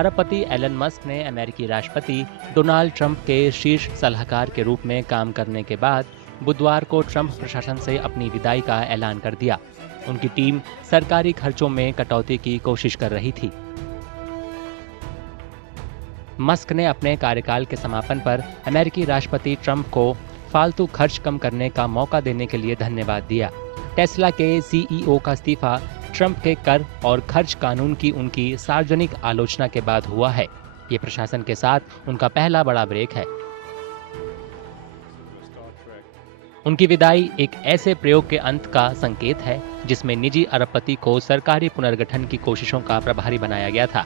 अरबपति Elon Musk ने अमेरिकी राष्ट्रपति डोनाल्ड ट्रंप के शीर्ष सलाहकार के रूप में काम करने के बाद बुधवार को ट्रंप प्रशासन से अपनी विदाई का ऐलान कर दिया। उनकी टीम सरकारी खर्चों में कटौती की कोशिश कर रही थी। मस्क ने अपने कार्यकाल के समापन पर अमेरिकी राष्ट्रपति ट्रंप को फालतू खर्च कम करने का मौका देने के लिए धन्यवाद दिया। टेस्ला के सीईओ का इस्तीफा ट्रंप के कर और खर्च कानून की उनकी सार्वजनिक आलोचना के बाद हुआ है। ये प्रशासन के साथ उनका पहला बड़ा ब्रेक है। उनकी विदाई एक ऐसे प्रयोग के अंत का संकेत है जिसमें निजी अरबपति को सरकारी पुनर्गठन की कोशिशों का प्रभारी बनाया गया था।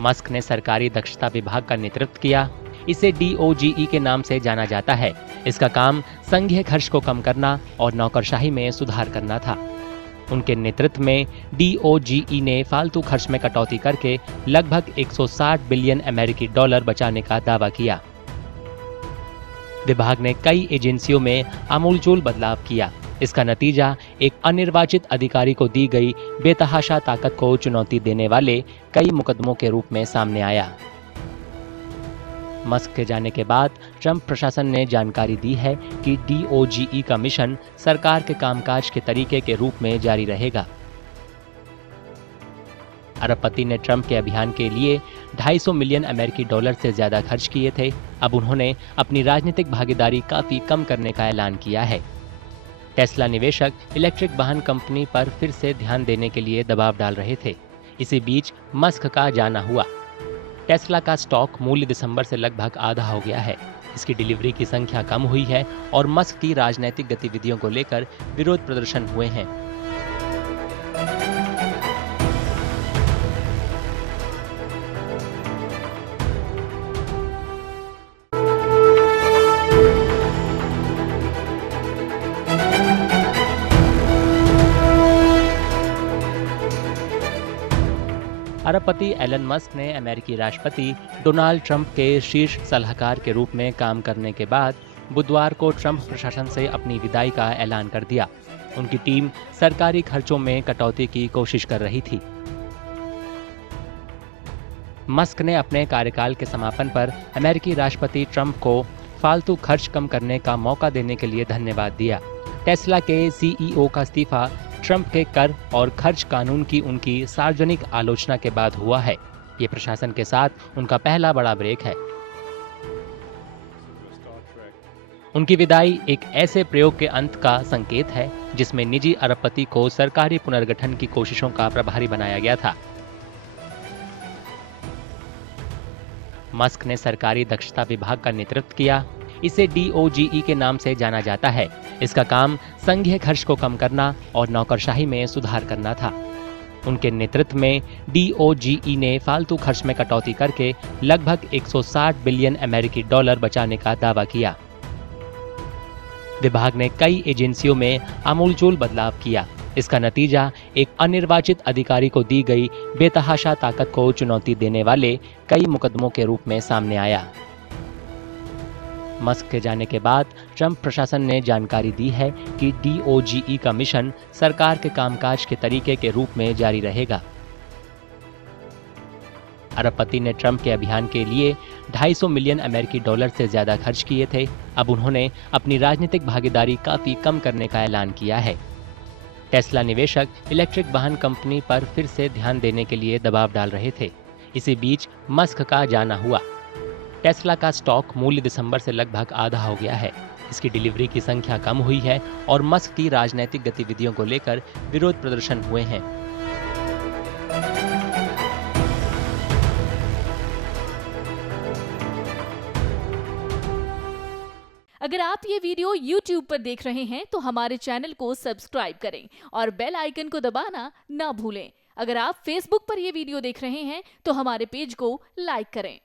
मस्क ने सरकारी दक्षता विभाग का नेतृत्व किया। इसे DOGE के नाम से जाना जाता है। इसका काम संघीय खर्च को कम करना और नौकरशाही में सुधार करना था। उनके नेतृत्व में DOGE ने फालतू खर्च में कटौती करके लगभग 160 बिलियन अमेरिकी डॉलर बचाने का दावा किया। विभाग ने कई एजेंसियों में आमूलचूल बदलाव किया। इसका नतीजा एक अनिर्वाचित अधिकारी को दी गई बेतहाशा ताकत को चुनौती देने वाले कई मुकदमों के रूप में सामने आया। मस्क के जाने के बाद ट्रंप प्रशासन ने जानकारी दी है कि DOGE का मिशन सरकार के कामकाज के तरीके के रूप में जारी रहेगा। अरबपति ने ट्रंप के अभियान के लिए 250 मिलियन अमेरिकी डॉलर से ज्यादा खर्च किए थे। अब उन्होंने अपनी राजनीतिक भागीदारी काफी कम करने का ऐलान किया है। टेस्ला निवेशक इलेक्ट्रिक वाहन कंपनी पर फिर से ध्यान देने के लिए दबाव डाल रहे थे। इसी बीच मस्क का जाना हुआ। टेस्ला का स्टॉक मूल्य दिसंबर से लगभग आधा हो गया है। इसकी डिलीवरी की संख्या कम हुई है और मस्क की राजनीतिक गतिविधियों को लेकर विरोध प्रदर्शन हुए हैं। अरबपति एलन मस्क ने अमेरिकी राष्ट्रपति डोनाल्ड ट्रंप के शीर्ष सलाहकार के रूप में काम करने के बाद बुधवार को ट्रंप प्रशासन से अपनी विदाई का ऐलान कर दिया। उनकी टीम सरकारी खर्चों में कटौती की कोशिश कर रही थी। मस्क ने अपने कार्यकाल के समापन पर अमेरिकी राष्ट्रपति ट्रंप को फालतू खर्च कम करने का मौका देने के लिए धन्यवाद दिया। टेस्ला के सीईओ का इस्तीफा ट्रंप के कर और खर्च कानून की उनकी सार्वजनिक आलोचना के बाद हुआ है। ये प्रशासन के साथ उनका पहला बड़ा ब्रेक है। उनकी विदाई एक ऐसे प्रयोग के अंत का संकेत है जिसमें निजी अरबपति को सरकारी पुनर्गठन की कोशिशों का प्रभारी बनाया गया था। मस्क ने सरकारी दक्षता विभाग का नेतृत्व किया। इसे DOGE के नाम से जाना जाता है। इसका काम संघीय खर्च को कम करना और नौकरशाही में सुधार करना था। उनके नेतृत्व में DOGE ने फालतू खर्च में कटौती करके लगभग 160 बिलियन अमेरिकी डॉलर बचाने का दावा किया। विभाग ने कई एजेंसियों में आमूलचूल बदलाव किया। इसका नतीजा एक अनिर्वाचित अधिकारी को दी गई बेतहाशा ताकत को चुनौती देने वाले कई मुकदमों के रूप में सामने आया। मस्क के जाने के बाद ट्रंप प्रशासन ने जानकारी दी है कि DOGE का मिशन सरकार के कामकाज के तरीके के रूप में जारी रहेगा। अरबपति ने ट्रंप के अभियान के लिए 250 मिलियन अमेरिकी डॉलर से ज्यादा खर्च किए थे। अब उन्होंने अपनी राजनीतिक भागीदारी काफी कम करने का ऐलान किया है। टेस्ला निवेशक इलेक्ट्रिक वाहन कंपनी पर फिर से ध्यान देने के लिए दबाव डाल रहे थे। इसी बीच मस्क का जाना हुआ। टेस्ला का स्टॉक मूल्य दिसंबर से लगभग आधा हो गया है। इसकी डिलीवरी की संख्या कम हुई है और मस्क की राजनीतिक गतिविधियों को लेकर विरोध प्रदर्शन हुए हैं। अगर आप ये वीडियो YouTube पर देख रहे हैं तो हमारे चैनल को सब्सक्राइब करें और बेल आइकन को दबाना ना भूलें। अगर आप Facebook पर ये वीडियो देख रहे हैं तो हमारे पेज को लाइक करें।